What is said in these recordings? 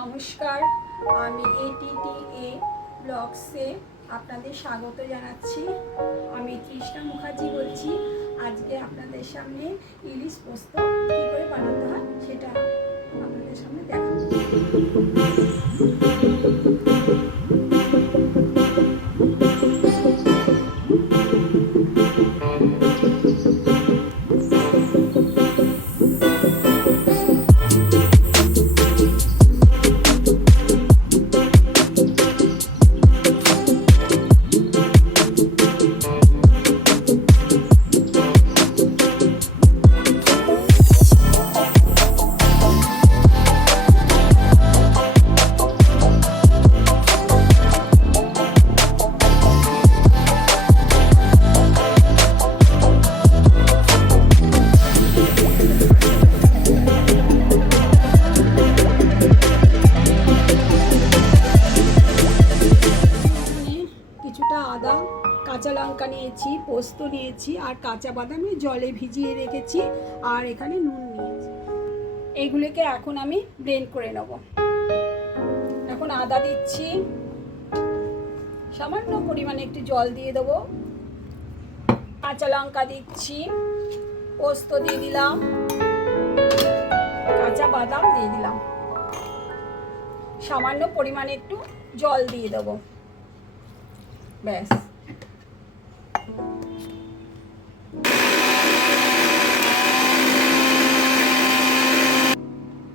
নমস্কার, আমি ATTA ব্লগসে আপনাদের স্বাগত জানাচ্ছি। আমি তৃষ্ণা মুখার্জি বলছি। আজকে আপনাদের সামনে ইলিশ পোস্ত কী করে বানাতে হয় সেটা আপনাদের সামনে দেখাবো। কিছুটা আদা, কাঁচা লঙ্কা নিয়েছি, পোস্ত নিয়েছি আর কাঁচা বাদাম জলে ভিজিয়ে রেখেছি, আর এখানে নুন নিয়েছি। এইগুলোকে এখন আমি ব্লেন্ড করে নেব। এখন আদা দিচ্ছি, সামান্য পরিমাণে একটু জল দিয়ে দেবো, কাঁচা লঙ্কা দিচ্ছি, পোস্ত দিয়ে দিলাম, কাঁচা বাদাম দিয়ে দিলাম, সামান্য পরিমাণে একটু জল দিয়ে দেবো, ব্যাস।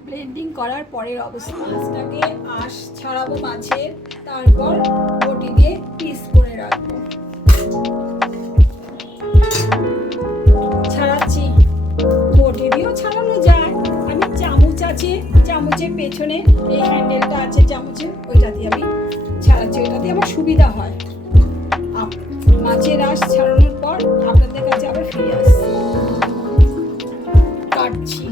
ব্লেন্ডিং করার পরের অবস্থা, মাছটাকে আঁশ ছাড়াবো মাছের, তারপর বটি দিয়ে পিস করে রাখবো। ছাড়াচ্ছি, বটি দিয়েও ছাড়ানো যায়। আমি চামচ আছে, চামচের পেছনে এই হ্যান্ডেলটা আছে চামচের, ওইটা দিয়ে আমি ছাড়াচ্ছি, ওইটা দিয়ে আমার সুবিধা হয়। মাছের আঁশ ছাড়ানোর পর আপনাদের কাছে আবার ফিরে আসছি। কাটছি,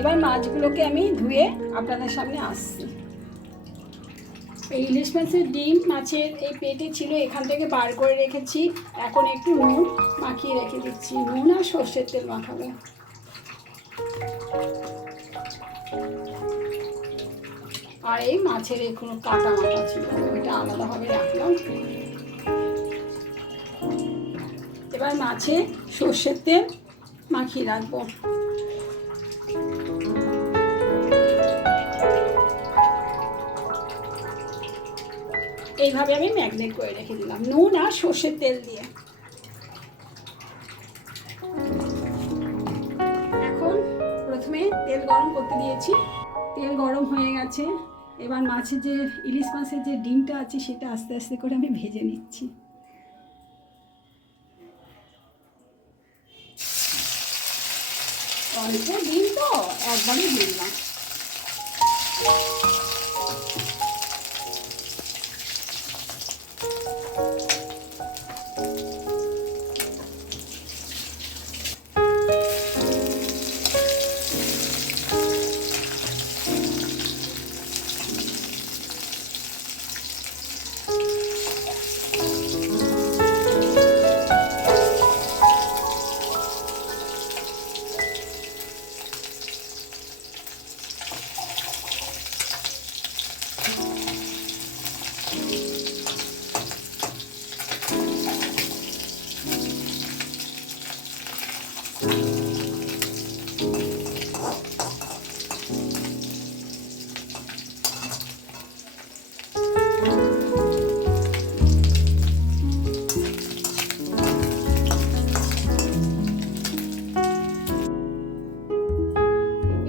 এবার মাছগুলোকে আমি ধুয়ে আপনাদের সামনে আসছি। এই ইলিশ মাছের ডিম মাছের এই পেটে ছিল, এখান থেকে বার করে রেখেছি। এখন একটু নুন মাখিয়ে রেখে দিচ্ছি, নুন আর সর্ষের তেল মাখাবো। আর এই মাছের এখনো কাটা মাথা ছিল, ওইটা আলাদাভাবে রাখলাম। এবার মাছে সর্ষের তেল মাখিয়ে রাখবো। এইভাবে আমি ম্যাগনেট করে রেখে দিলাম নুন আর সর্ষের তেল দিয়ে। এখন প্রথমে তেল গরম করতে দিয়েছি, তেল গরম হয়ে গেছে। এবার মাছের যে ইলিশ মাছের যে ডিমটা আছে সেটা আস্তে আস্তে করে আমি ভেজে নিচ্ছি। অল্প ডিম তো একবারই দিলাম।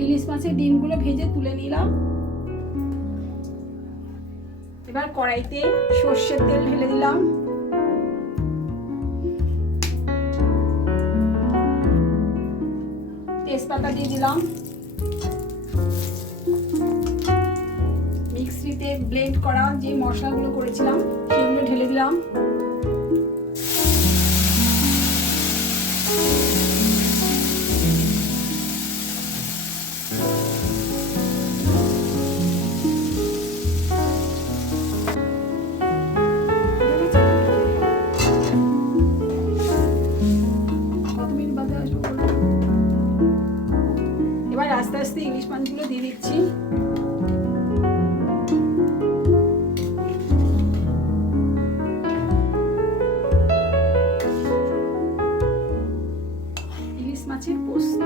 ইলিশ মাছের ডিমগুলো ভেজে তুলে নিলাম। এবার কড়াইতে সর্ষের তেল ঢেলে দিলাম। তেজপাতা দিয়ে দিলাম। মিক্সিতে ব্লেন্ড করা যে মশলাগুলো করেছিলাম সেগুলো ঢেলে দিলাম। এবার আস্তে আস্তে ইলিশ মাছগুলো দিয়ে দিচ্ছি। ইলিশ মাছের পোস্ত।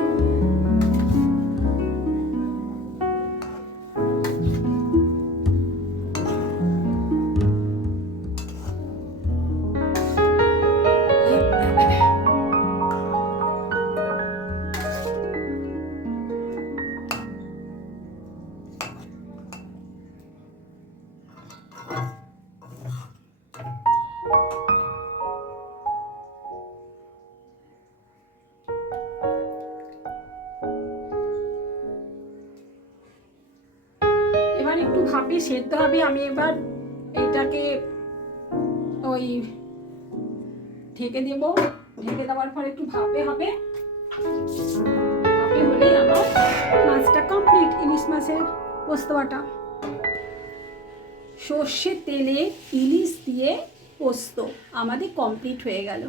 এবার একটু ভাপে সেদ্ধ হবে। আমি এবার এটাকে ওই ঢেকে দেব। ঢেকে দেওয়ার পর একটু ভাপে হবে। ভাপে হলেই আমার মাছটা কমপ্লিট। ইলিশ মাছের পোস্ত বাটা। সর্ষের তেলে ইলিশ দিয়ে পোস্ত আমাদের কমপ্লিট হয়ে গেল।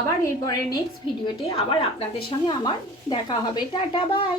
আবার এরপরে নেক্সট ভিডিওতে আবার আপনাদের সঙ্গে আমার দেখা হবে। Tata bye.